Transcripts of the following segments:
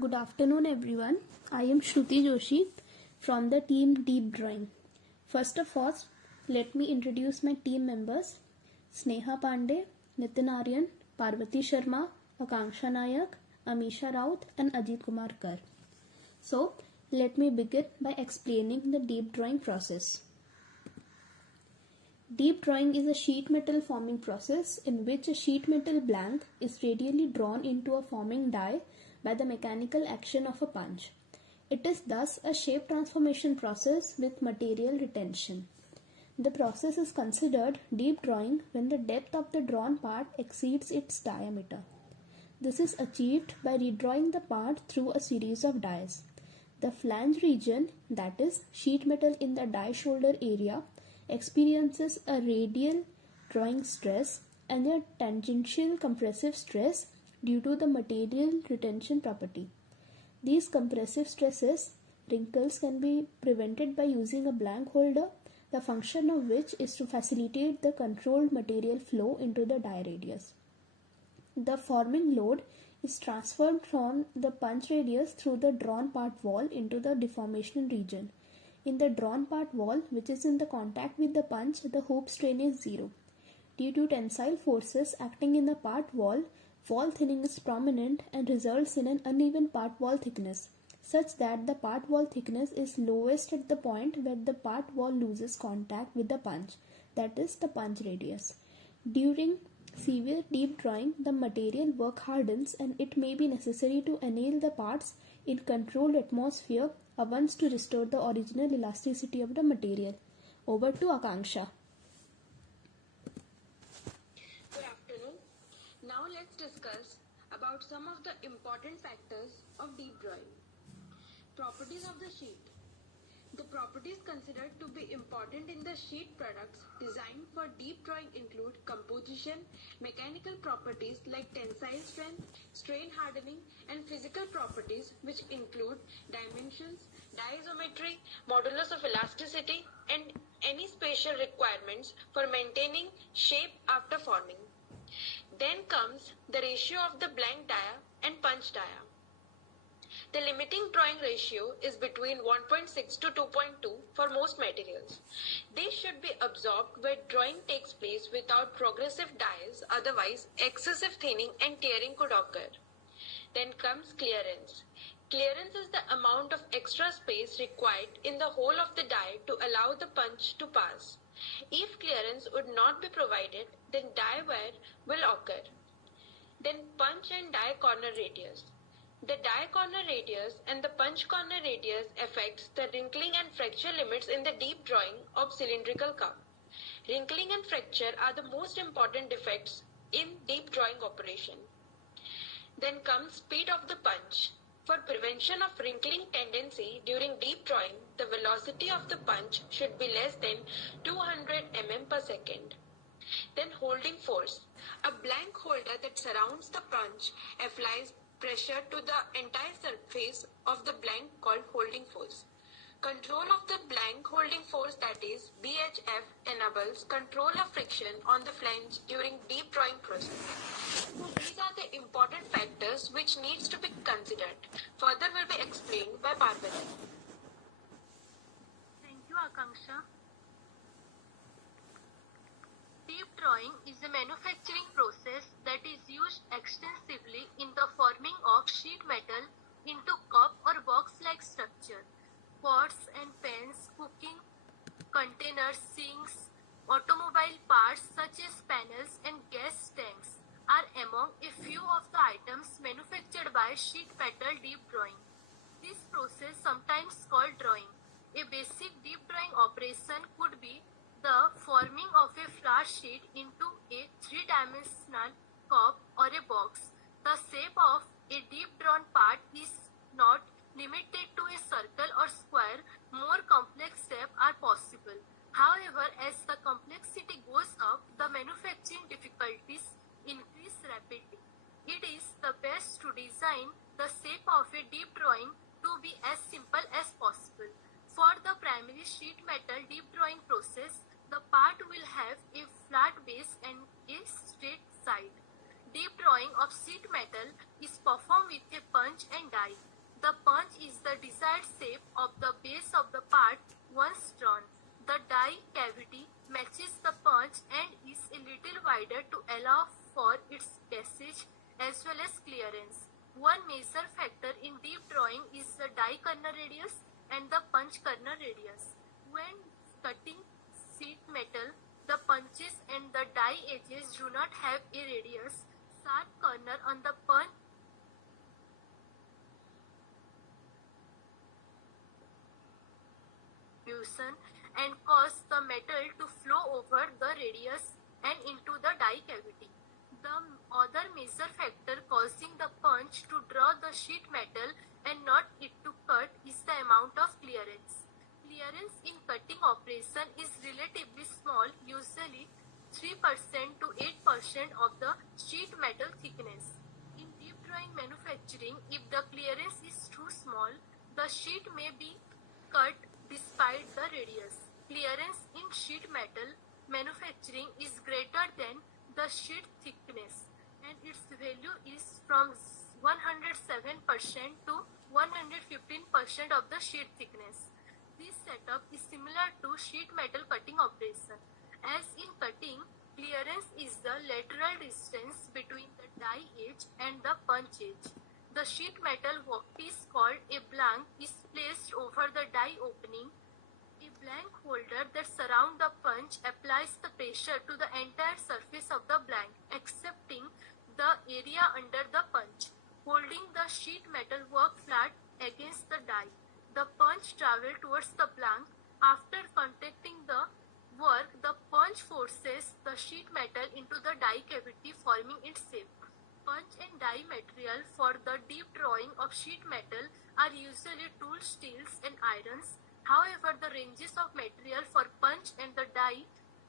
Good afternoon, everyone. I am Shruti Joshi from the team Deep Drawing. First of all, let me introduce my team members: Sneha Pandey, Nitin Aryan, Parvati Sharma, Akanksha Nayak, Amisha Raut, and Ajit Kumar Kar. So, let me begin by explaining the deep drawing process. Deep drawing is a sheet metal forming process in which a sheet metal blank is radially drawn into a forming die by the mechanical action of a punch. It is thus a shape transformation process with material retention. The process is considered deep drawing when the depth of the drawn part exceeds its diameter. This is achieved by redrawing the part through a series of dies. The flange region, that is, sheet metal in the die shoulder area, experiences a radial drawing stress and a tangential compressive stress due to the material retention property. These compressive stresses, wrinkles, can be prevented by using a blank holder, the function of which is to facilitate the controlled material flow into the die radius. The forming load is transferred from the punch radius through the drawn part wall into the deformation region. In the drawn part wall, which is in the contact with the punch, the hoop strain is 0. Due to tensile forces acting in the part wall thinning is prominent and results in an uneven part wall thickness, such that the part wall thickness is lowest at the point where the part wall loses contact with the punch, that is, the punch radius. During severe deep drawing, the material work hardens and it may be necessary to anneal the parts in controlled atmosphere once to restore the original elasticity of the material. Over to Akanksha. Good afternoon. Now let's discuss about some of the important factors of deep drawing. Properties of the sheet. The properties considered to be important in the sheet products designed for deep drawing include composition, mechanical properties like tensile strength, strain hardening, and physical properties which include dimensions, die isometry, modulus of elasticity, and any spatial requirements for maintaining shape after forming. Then comes the ratio of the blank dia and punch dia. The limiting drawing ratio is between 1.6 to 2.2 for most materials. They should be absorbed where drawing takes place without progressive dies, otherwise excessive thinning and tearing could occur. Then comes clearance. Clearance is the amount of extra space required in the whole of the die to allow the punch to pass. If clearance would not be provided, then die wear will occur. Then punch and die corner radius. The die corner radius and the punch corner radius affects the wrinkling and fracture limits in the deep drawing of cylindrical cup. Wrinkling and fracture are the most important defects in deep drawing operation. Then comes speed of the punch. For prevention of wrinkling tendency during deep drawing, the velocity of the punch should be less than 200 mm per second. Then holding force. A blank holder that surrounds the punch applies pressure to the entire surface of the blank called holding force. Control of the blank holding force, that is BHF, enables control of friction on the flange during deep drawing process. So these are the important factors which needs to be considered. Further will be explained by Parvati. Thank you, Akanksha. Deep drawing is a manufacturing process that is used extensively in the forming of sheet metal into cup or box-like structure. Pots and pans, cooking containers, sinks, automobile parts such as panels and gas tanks are among a few of the items manufactured by sheet metal deep drawing. This process, sometimes called drawing, a basic deep drawing operation could be the forming of a flat sheet into a three-dimensional cup or a box. The shape of a deep drawn part is not limited to a circle or square. More complex shapes are possible. However, as the complexity goes up, the manufacturing difficulties increase rapidly. It is the best to design the shape of a deep drawing to be as simple as possible. For the primary sheet metal deep drawing process, the part will have a flat base and a straight side. Deep drawing of sheet metal is performed with a punch punch and die. The punch is the desired shape of the base of the part once drawn. The die cavity matches the punch and is a little wider to allow for its passage as well as clearance. One major factor in deep drawing is the die corner radius and the punch corner radius. When cutting sheet metal, the punches and the die edges do not have a radius. Sharp corner on the punch and cause the metal to flow over the radius and into the die cavity. The other major factor causing the punch to draw the sheet metal and not it to cut is the amount of clearance. Clearance in cutting operation is relatively small, usually 3% to 8% of the sheet metal thickness. In deep drawing manufacturing, if the clearance is too small, the sheet may be cut despite the radius. Clearance in sheet metal manufacturing is greater than the sheet thickness and its value is from 107% to 115% of the sheet thickness. This setup is similar to sheet metal cutting operation. As in cutting, clearance is the lateral distance between the die edge and the punch edge. The sheet metal workpiece called a blank is placed over the die opening. A blank holder that surrounds the punch applies the pressure to the entire surface of the blank, excepting the area under the punch, holding the sheet metal work flat against the die. The punch travels towards the blank. After contacting the work, the punch forces the sheet metal into the die cavity, forming its shape. Punch and die material for the deep drawing of sheet metal are usually tool steels and irons. However, the ranges of material for punch and the die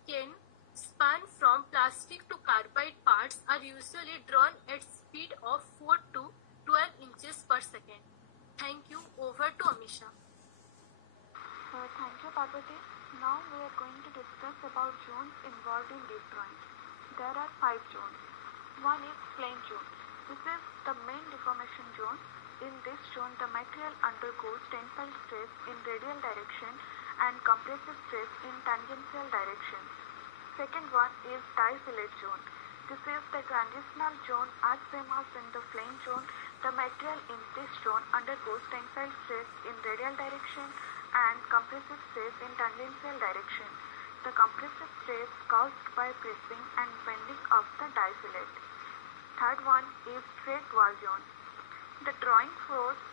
can span from plastic to carbide parts are usually drawn at speed of 4 to 12 inches per second. Thank you. Over to Amisha. Thank you, Parvati. Now we are going to discuss about zones involved in deep drawing. There are 5 zones. One is plane zone. This is the main deformation zone. In this zone, the material undergoes tensile stress in radial direction and compressive stress in tangential direction. Second one is die fillet zone. This is the transitional zone as same as in the plane zone. The material in this zone undergoes tensile stress in radial direction and compressive stress in tangential direction. The compressive stress caused by pressing and bending of the die fillet. Third one is straight wall zone. The drawing force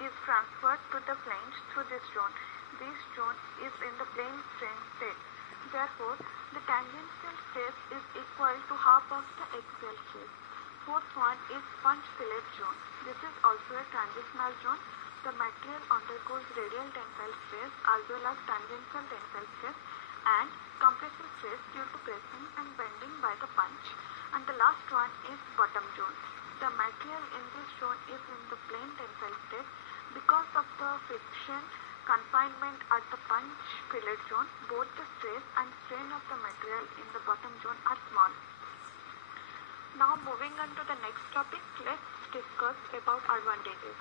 is transferred to the flange through this zone. This zone is in the plane strain state. Therefore, the tangential stress is equal to half of the axial stress. Fourth one is punch fillet zone. This is also a transitional zone. The material undergoes radial tensile stress as well as tangential tensile stress and compressive stress due to pressing and bending by the punch. And the last one is bottom zone. The material in this zone is in the plane tensile state. Because of the friction confinement at the punch fillet zone, both the stress and strain of the material in the bottom zone are small. Now moving on to the next topic, let's discuss about advantages.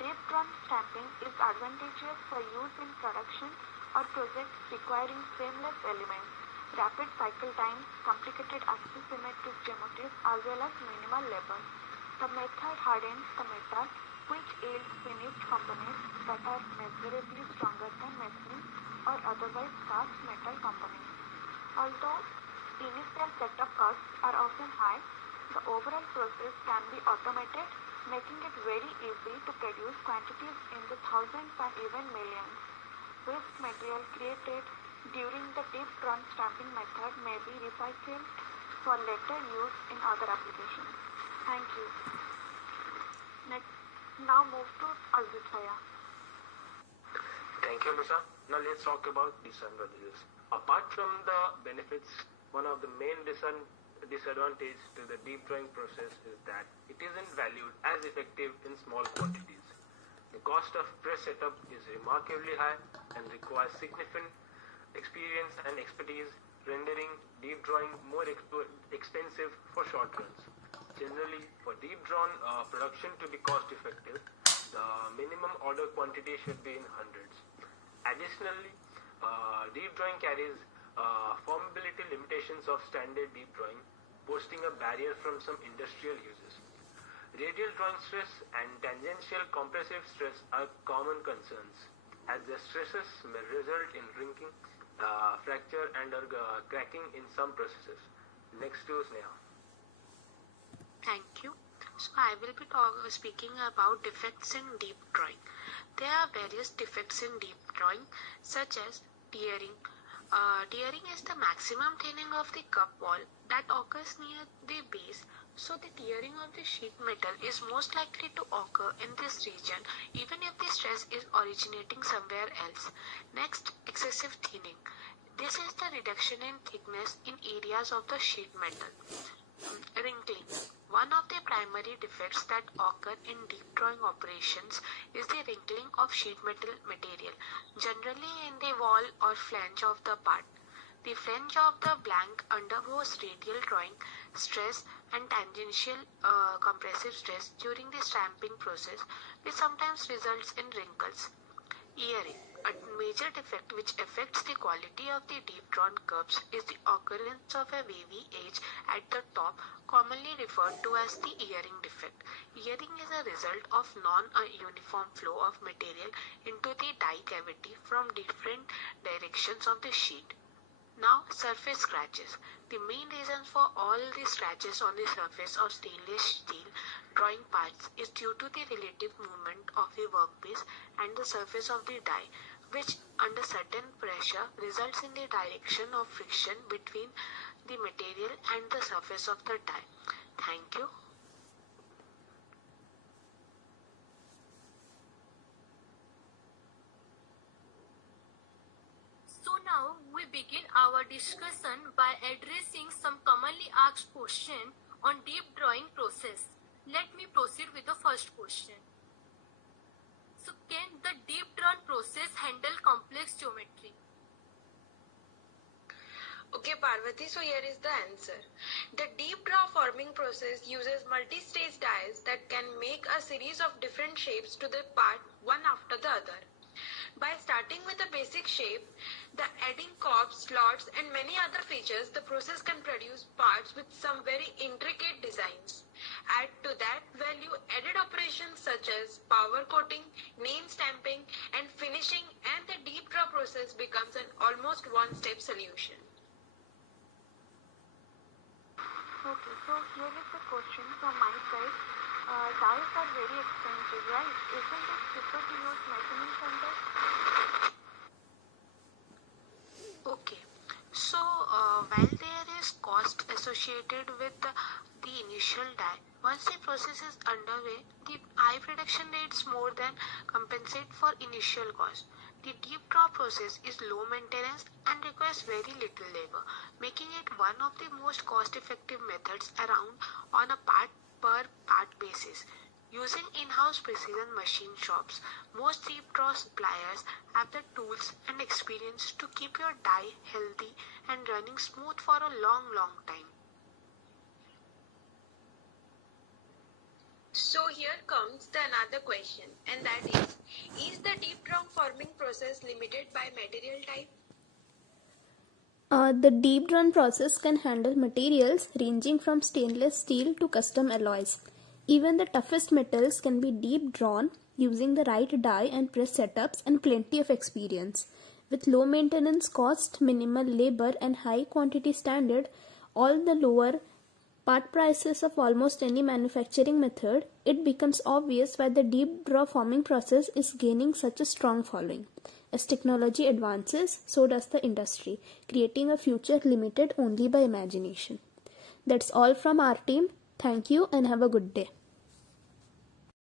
Tape drawn stamping is advantageous for use in production or projects requiring seamless elements, rapid cycle times, complicated axisymmetric geometries as well as minimal labor. The method hardens the metal which yields finished components that are measurably stronger than machining or otherwise cast metal components. Although initial setup costs are often high, the overall process can be automated, making it very easy to produce quantities in the thousands and even millions. Waste material created during the deep drawn stamping method may be recycled for later use in other applications. Thank you. Next, now move to Azutaya. Thank you, Amisha. Now let's talk about disadvantages. Apart from the benefits, one of the main disadvantages to the deep drawing process is that it isn't valued as effective in small quantities. The cost of press setup is remarkably high and requires significant experience and expertise, rendering deep drawing more expensive for short runs. Generally, for deep drawn production to be cost effective, the minimum order quantity should be in hundreds. Additionally, deep drawing carries formability limitations of standard deep drawing, posting a barrier from some industrial uses. Radial drawing stress and tangential compressive stress are common concerns, as the stresses may result in wrinkling, fracture and cracking in some processes. Next to Sneha. Thank you. So I will be speaking about defects in deep drawing. There are various defects in deep drawing such as tearing. Tearing is the maximum thinning of the cup wall that occurs near the base. So the tearing of the sheet metal is most likely to occur in this region even if the stress is originating somewhere else. Next, excessive thinning. This is the reduction in thickness in areas of the sheet metal. Wrinkling. One of the primary defects that occur in deep drawing operations is the wrinkling of sheet metal material, generally in the wall or flange of the part. The flange of the blank undergoes radial drawing stress and tangential compressive stress during the stamping process, which sometimes results in wrinkles. Earring. A major defect which affects the quality of the deep drawn curves is the occurrence of a wavy edge at the top, commonly referred to as the earring defect. Earring is a result of non-uniform flow of material into the die cavity from different directions of the sheet. Now, surface scratches. The main reason for all the scratches on the surface of stainless steel drawing parts is due to the relative movement of the workpiece and the surface of the die, which under certain pressure results in the direction of friction between the material and the surface of the die. Thank you. So now we begin our discussion by addressing some commonly asked questions on deep drawing process. Let me proceed with the first question. So can the deep drawn process handle complex geometry? Okay, Parvati, so here is the answer. The deep draw forming process uses multi-stage dies that can make a series of different shapes to the part one after the other. By starting with a basic shape, the adding cups, slots and many other features, the process can produce parts with some very intricate designs. Add to that value-added operations such as power coating, name stamping and finishing, and the deep draw process becomes an almost one-step solution. Okay, so here is the question from my side. Dies are very expensive, right? Isn't it cheaper to use machining centers? Okay, so while there is cost associated with the initial die, once the process is underway, the high production rates more than compensate for initial cost. The deep draw process is low maintenance and requires very little labor, making it one of the most cost-effective methods around on a part-per-part basis. Using in-house precision machine shops, most deep draw suppliers have the tools and experience to keep your die healthy and running smooth for a long time. So here comes the another question, and that is the deep draw forming process limited by material type? The deep drawn process can handle materials ranging from stainless steel to custom alloys. Even the toughest metals can be deep drawn using the right die and press setups and plenty of experience. With low maintenance cost, minimal labor and high quantity standard, all the lower part prices of almost any manufacturing method, it becomes obvious why the deep draw forming process is gaining such a strong following. As technology advances, so does the industry, creating a future limited only by imagination. That's all from our team. Thank you and have a good day.